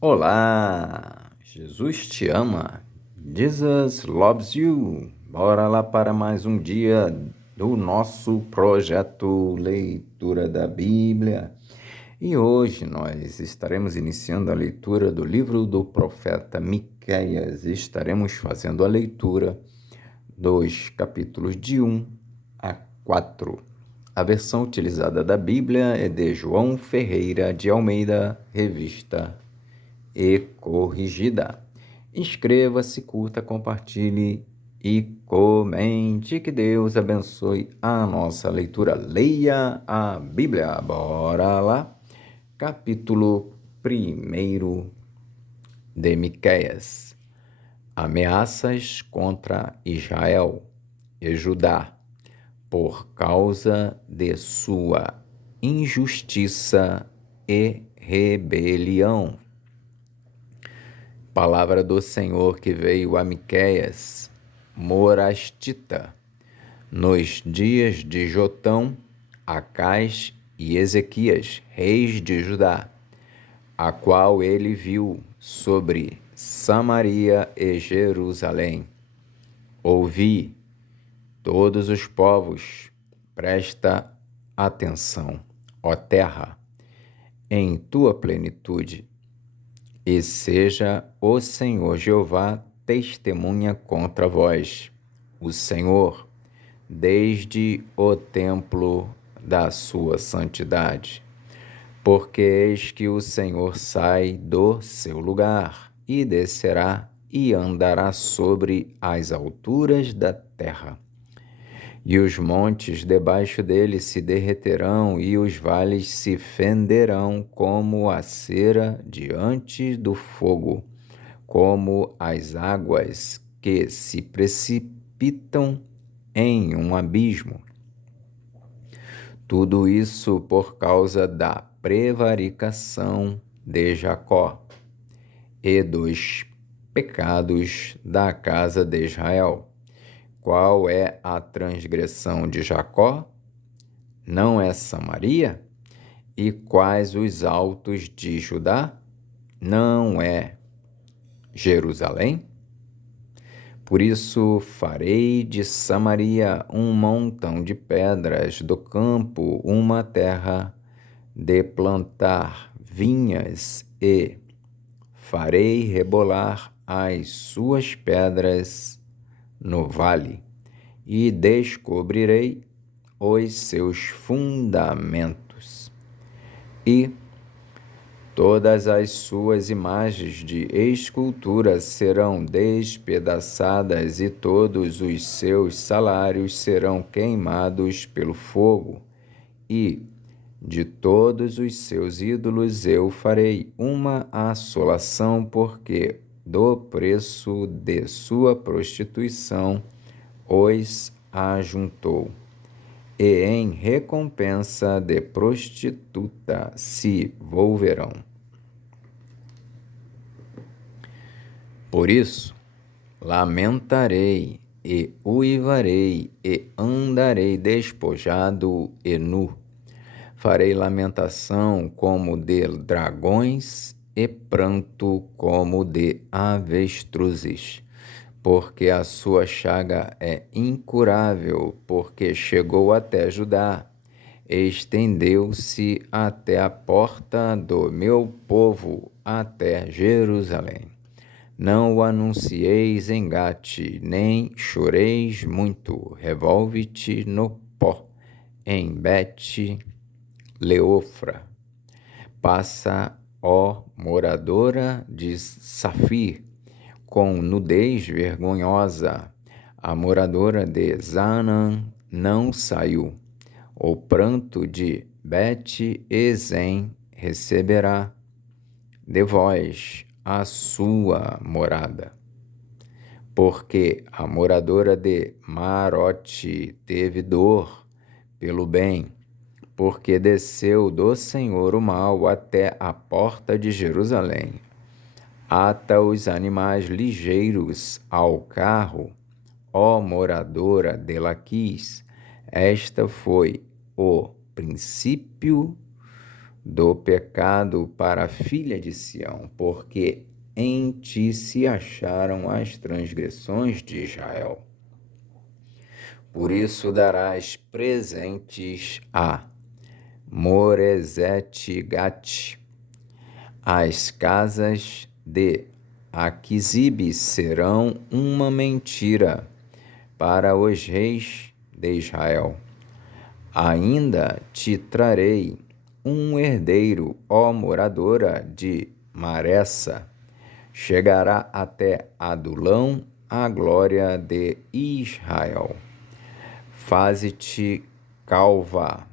Olá, Jesus te ama, Jesus loves you. Bora lá para mais um dia do nosso projeto Leitura da Bíblia. E hoje nós estaremos iniciando a leitura do livro do profeta Miqueias. Estaremos fazendo a leitura dos capítulos de 1 a 4. A versão utilizada da Bíblia é de João Ferreira de Almeida, revista e corrigida. Inscreva-se, curta, compartilhe e comente. Que Deus abençoe a nossa leitura. Leia a Bíblia. Bora lá. Capítulo 1 de Miqueias. Ameaças contra Israel e Judá por causa de sua injustiça e rebelião. Palavra do Senhor que veio a Miqueias, morastita, nos dias de Jotão, Acás e Ezequias, reis de Judá, a qual ele viu sobre Samaria e Jerusalém. Ouvi, todos os povos, presta atenção, ó terra, em tua plenitude, e seja o Senhor Jeová testemunha contra vós, o Senhor, desde o templo da sua santidade. Porque eis que o Senhor sai do seu lugar e descerá e andará sobre as alturas da terra. E os montes debaixo dele se derreterão, e os vales se fenderão como a cera diante do fogo, como as águas que se precipitam em um abismo. Tudo isso por causa da prevaricação de Jacó e dos pecados da casa de Israel. Qual é a transgressão de Jacó? Não é Samaria? E quais os altos de Judá? Não é Jerusalém? Por isso farei de Samaria um montão de pedras do campo, uma terra de plantar vinhas, e farei rebolar as suas pedras no vale, e descobrirei os seus fundamentos. E todas as suas imagens de escultura serão despedaçadas, e todos os seus salários serão queimados pelo fogo, e de todos os seus ídolos eu farei uma assolação, porque do preço de sua prostituição os ajuntou, e em recompensa de prostituta se volverão. Por isso, lamentarei e uivarei, e andarei despojado e nu. Farei lamentação como de dragões e pranto como de avestruzes, porque a sua chaga é incurável, porque chegou até Judá, estendeu-se até a porta do meu povo, até Jerusalém. Não o anuncieis em Gate, nem choreis muito, revolve-te no pó, em Bet-leofra. Passa, ó moradora de Safir, com nudez vergonhosa. A moradora de Zanã não saiu. O pranto de Bet-Ezem receberá de vós a sua morada. Porque a moradora de Marote teve dor pelo bem, porque desceu do Senhor o mal até a porta de Jerusalém. Ata os animais ligeiros ao carro, ó moradora de Laquis. Esta foi o princípio do pecado para a filha de Sião, porque em ti se acharam as transgressões de Israel. Por isso darás presentes a Moresete-Gate. As casas de Aquisibe serão uma mentira para os reis de Israel. Ainda te trarei um herdeiro, ó moradora de Maressa. Chegará até Adulão a glória de Israel. Faze-te calva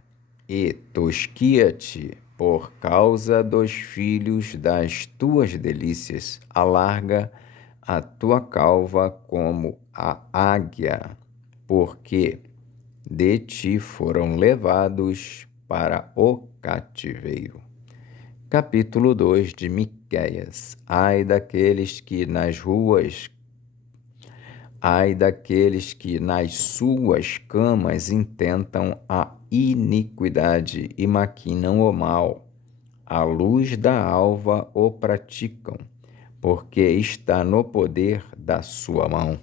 e tosquia-te por causa dos filhos das tuas delícias. Alarga a tua calva como a águia, porque de ti foram levados para o cativeiro. Capítulo 2 de Miqueias. Ai daqueles que nas suas camas intentam a iniquidade e maquinam o mal. À luz da alva o praticam, porque está no poder da sua mão.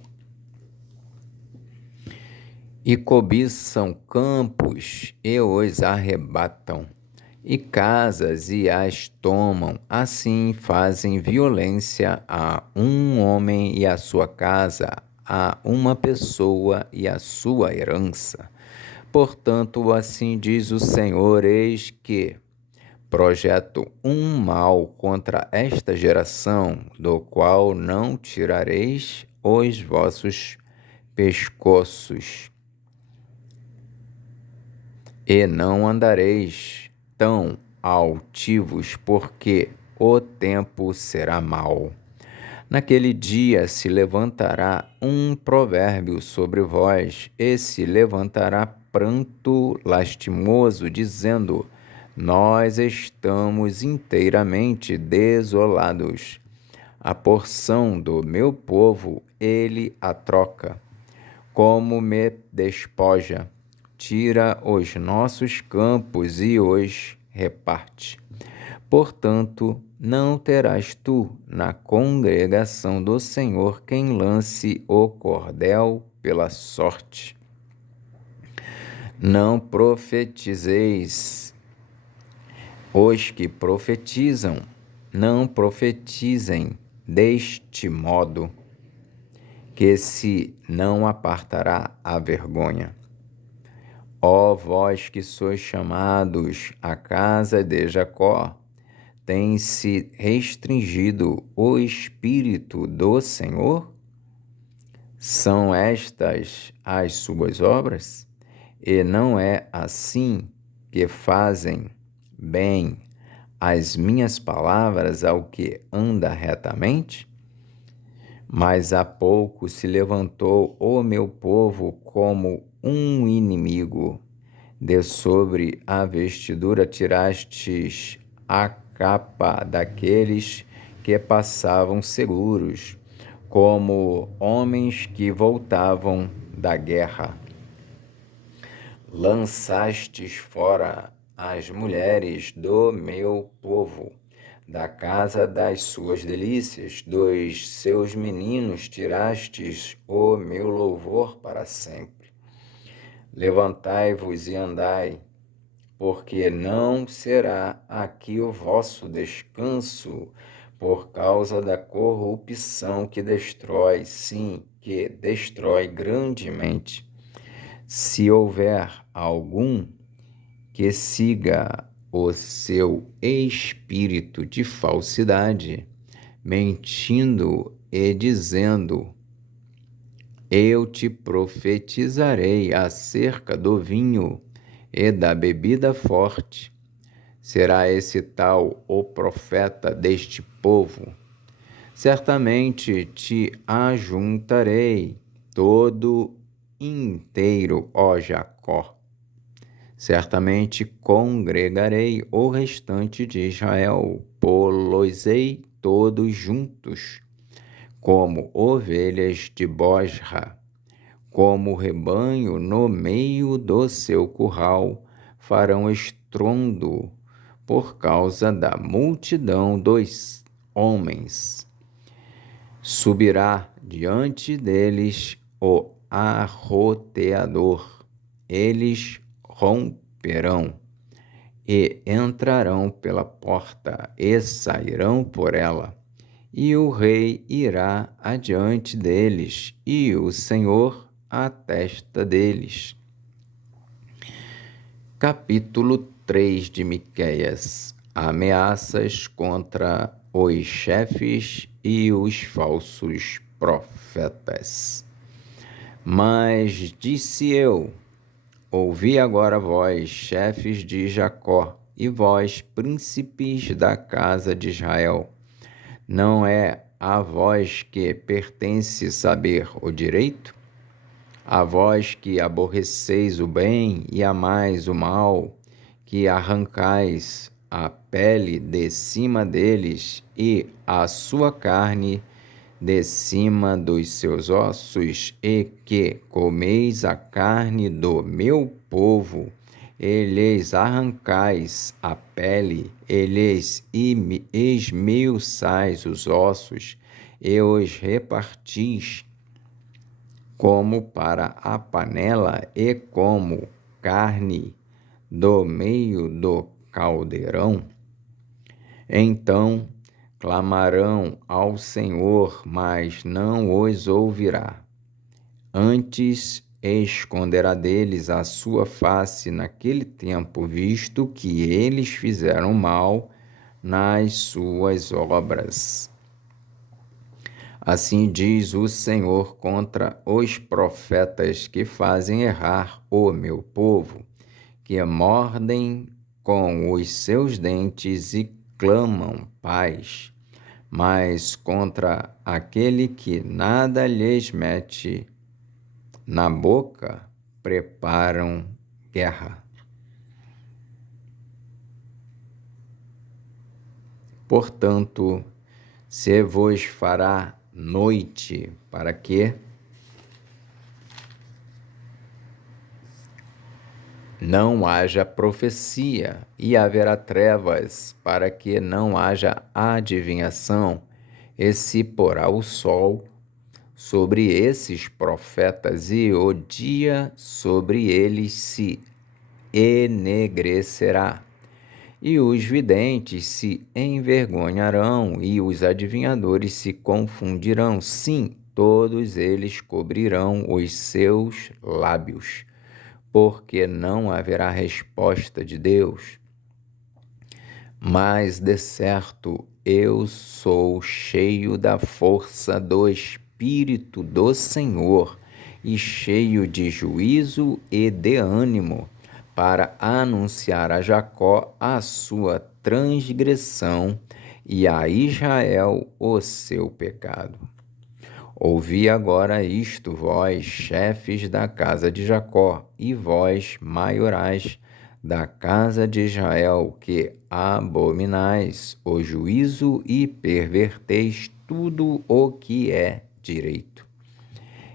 E cobiçam campos e os arrebatam, e casas e as tomam. Assim fazem violência a um homem e a sua casa, a uma pessoa e a sua herança. Portanto, assim diz o Senhor: eis que projeto um mal contra esta geração, do qual não tirareis os vossos pescoços, e não andareis tão altivos, porque o tempo será mau. Naquele dia se levantará um provérbio sobre vós, e se levantará pranto lastimoso, dizendo: nós estamos inteiramente desolados. A porção do meu povo ele a troca, como me despoja. Tira os nossos campos e os reparte. Portanto, não terás tu na congregação do Senhor quem lance o cordel pela sorte. Não profetizeis. Os que profetizam, não profetizem deste modo, que se não apartará a vergonha. Ó vós que sois chamados a casa de Jacó, tem-se restringido o Espírito do Senhor? São estas as suas obras? E não é assim que fazem bem as minhas palavras ao que anda retamente? Mas há pouco se levantou o meu povo como um inimigo. De sobre a vestidura tirastes a capa daqueles que passavam seguros, como homens que voltavam da guerra. Lançastes fora as mulheres do meu povo, da casa das suas delícias, dos seus meninos tirastes o meu louvor para sempre. Levantai-vos e andai, porque não será aqui o vosso descanso, por causa da corrupção que destrói, sim, que destrói grandemente. Se houver algum que siga o seu espírito de falsidade, mentindo e dizendo: eu te profetizarei acerca do vinho e da bebida forte. Será esse tal o profeta deste povo? Certamente te ajuntarei todo inteiro, ó Jacó. Certamente congregarei o restante de Israel, pô-los-ei todos juntos, como ovelhas de Bosra, como rebanho no meio do seu curral, farão estrondo, por causa da multidão dos homens. Subirá diante deles o arroteador, eles romperão e entrarão pela porta e sairão por ela, e o rei irá adiante deles, e o Senhor à testa deles. Capítulo 3 de Miqueias. Ameaças contra os chefes e os falsos profetas. Mas disse eu: ouvi agora vós, chefes de Jacó, e vós, príncipes da casa de Israel. Não é a vós que pertence saber o direito? A vós que aborreceis o bem e amais o mal, que arrancais a pele de cima deles e a sua carne de cima dos seus ossos, e que comeis a carne do meu povo, e lhes arrancais a pele, e lhes esmiuçais os ossos, e os repartis como para a panela e como carne do meio do caldeirão. Então clamarão ao Senhor, mas não os ouvirá. Antes esconderá deles a sua face naquele tempo, visto que eles fizeram mal nas suas obras. Assim diz o Senhor contra os profetas que fazem errar o meu povo, que mordem com os seus dentes e clamam paz, mas contra aquele que nada lhes mete na boca, preparam guerra. Portanto, se vos fará noite, para que não haja profecia, e haverá trevas, para que não haja adivinhação, e se porá o sol sobre esses profetas, e o dia sobre eles se enegrecerá. E os videntes se envergonharão, e os adivinhadores se confundirão. Sim, todos eles cobrirão os seus lábios, porque não haverá resposta de Deus. Mas, de certo, eu sou cheio da força do Espírito do Senhor, e cheio de juízo e de ânimo, para anunciar a Jacó a sua transgressão e a Israel o seu pecado. Ouvi agora isto, vós, chefes da casa de Jacó, e vós, maiorais da casa de Israel, que abominais o juízo e perverteis tudo o que é direito,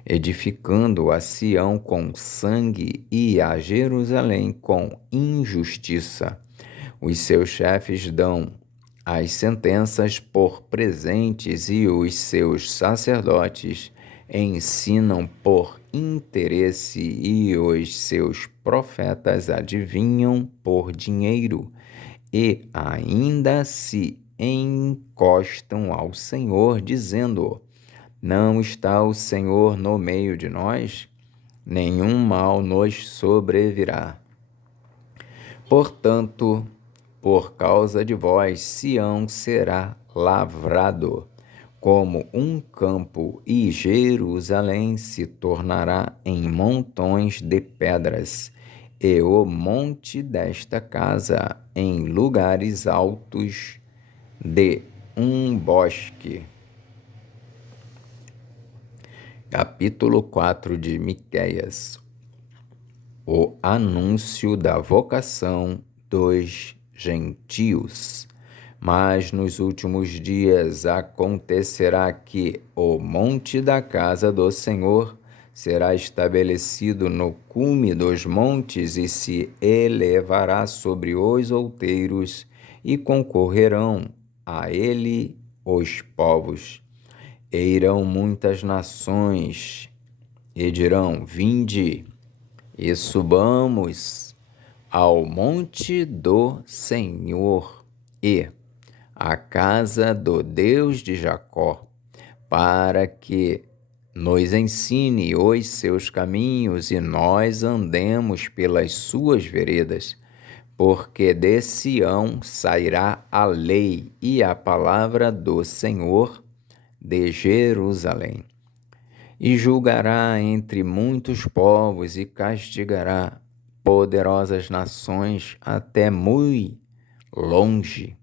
edificando a Sião com sangue e a Jerusalém com injustiça. Os seus chefes dão as sentenças por presentes, e os seus sacerdotes ensinam por interesse, e os seus profetas adivinham por dinheiro, e ainda se encostam ao Senhor, dizendo: não está o Senhor no meio de nós? Nenhum mal nos sobrevirá. Portanto, por causa de vós, Sião será lavrado como um campo, e Jerusalém se tornará em montões de pedras, e o monte desta casa em lugares altos de um bosque. Capítulo 4 de Miqueias. O anúncio da vocação dos gentios. Mas nos últimos dias acontecerá que o monte da casa do Senhor será estabelecido no cume dos montes, e se elevará sobre os outeiros, e concorrerão a ele os povos. E irão muitas nações, e dirão: Vinde, e subamos ao monte do Senhor e à casa do Deus de Jacó, para que nos ensine os seus caminhos e nós andemos pelas suas veredas. Porque de Sião sairá a lei e a palavra do Senhor de Jerusalém. E julgará entre muitos povos e castigará poderosas nações até muito longe,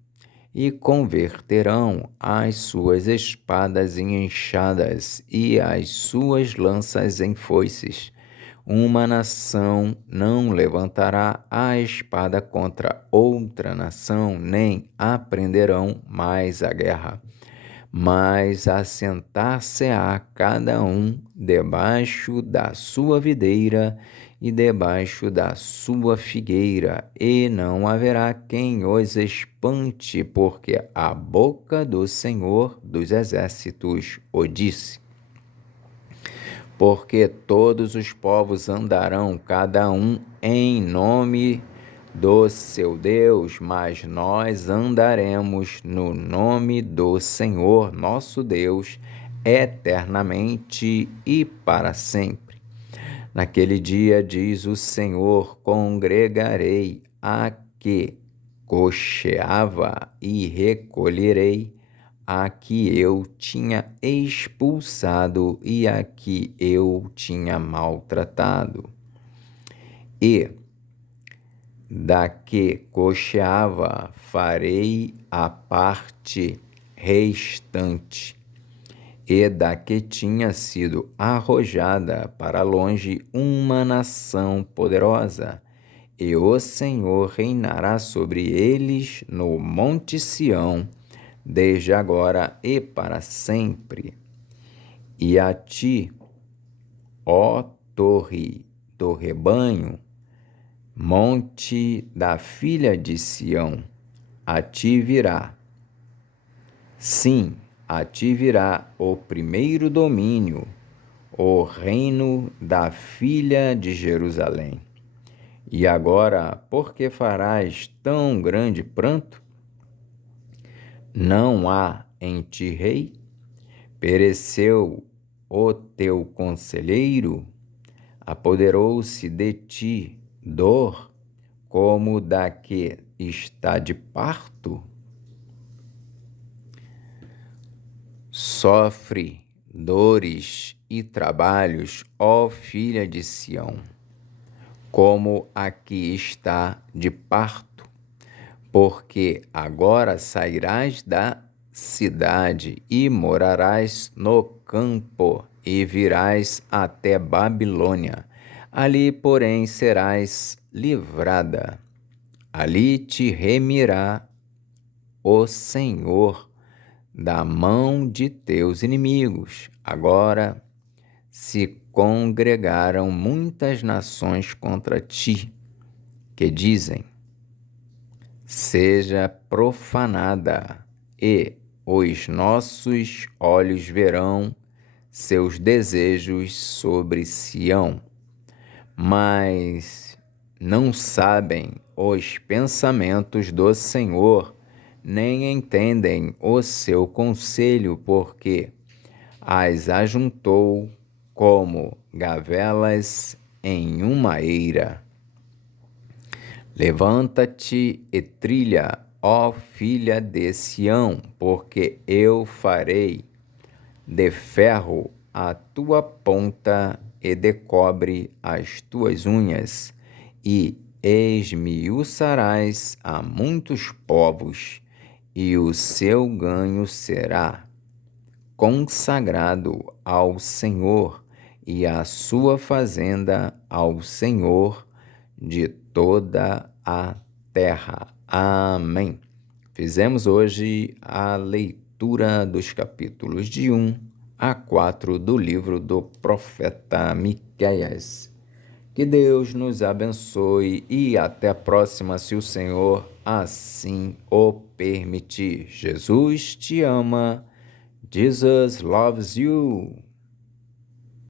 e converterão as suas espadas em enxadas e as suas lanças em foices. Uma nação não levantará a espada contra outra nação, nem aprenderão mais a guerra. Mas assentar-se-á cada um debaixo da sua videira e debaixo da sua figueira, e não haverá quem os espante, porque a boca do Senhor dos Exércitos o disse. Porque todos os povos andarão cada um em nome do seu Deus, mas nós andaremos no nome do Senhor nosso Deus, eternamente e para sempre. Naquele dia, diz o Senhor, congregarei a que cocheava e recolherei a que eu tinha expulsado e a que eu tinha maltratado. E da que cocheava farei a parte restante, e da que tinha sido arrojada para longe uma nação poderosa, e o Senhor reinará sobre eles no monte Sião, desde agora e para sempre. E a ti, ó torre do rebanho, monte da filha de Sião, a ti virá. Sim, a ti virá o primeiro domínio, o reino da filha de Jerusalém. E agora, por que farás tão grande pranto? Não há em ti rei? Pereceu o teu conselheiro? Apoderou-se de ti dor, como da que está de parto? Sofre dores e trabalhos, ó filha de Sião, como a que está de parto, porque agora sairás da cidade e morarás no campo e virás até Babilônia. Ali, porém, serás livrada. Ali te remirá o Senhor da mão de teus inimigos. Agora se congregaram muitas nações contra ti, que dizem: seja profanada, e os nossos olhos verão seus desejos sobre Sião. Mas não sabem os pensamentos do Senhor, nem entendem o seu conselho, porque as ajuntou como gavelas em uma eira. Levanta-te e trilha, ó filha de Sião, porque eu farei de ferro a tua ponta e de cobre as tuas unhas, e esmiuçarás a muitos povos, e o seu ganho será consagrado ao Senhor, e a sua fazenda ao Senhor de toda a terra. Amém. Fizemos hoje a leitura dos capítulos de 1 a 4 do livro do profeta Miqueias. Que Deus nos abençoe e até a próxima, se o Senhor assim o permitir. Jesus te ama. Jesus loves you.